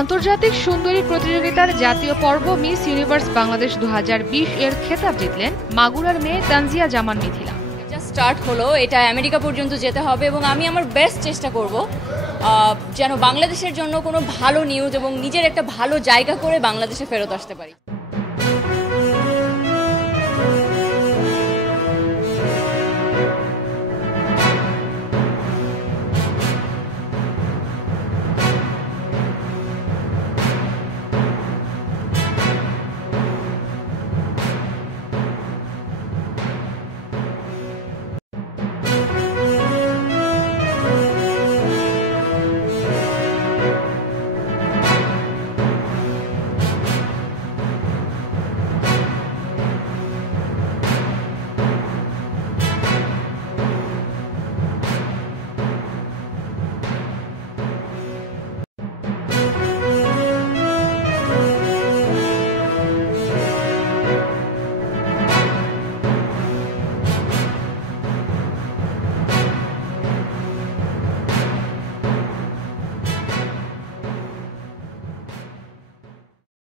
আন্তর্জাতিক সুন্দরী প্রতিযোগিতার জাতীয় পর্ব মিস ইউনিভার্স বাংলাদেশ 2020 এর খেতাব জিতলেন মাগুরার মেয়ে তানজিয়া জামান মিথিলা। স্টার্ট হলো, এটা আমেরিকা পর্যন্ত যেতে হবে এবং আমি আমার বেস্ট চেষ্টা করব যেন বাংলাদেশের জন্য কোনো ভালো নিউজ এবং নিজের একটা ভালো জায়গা করে বাংলাদেশে ফেরত আসতে পারি।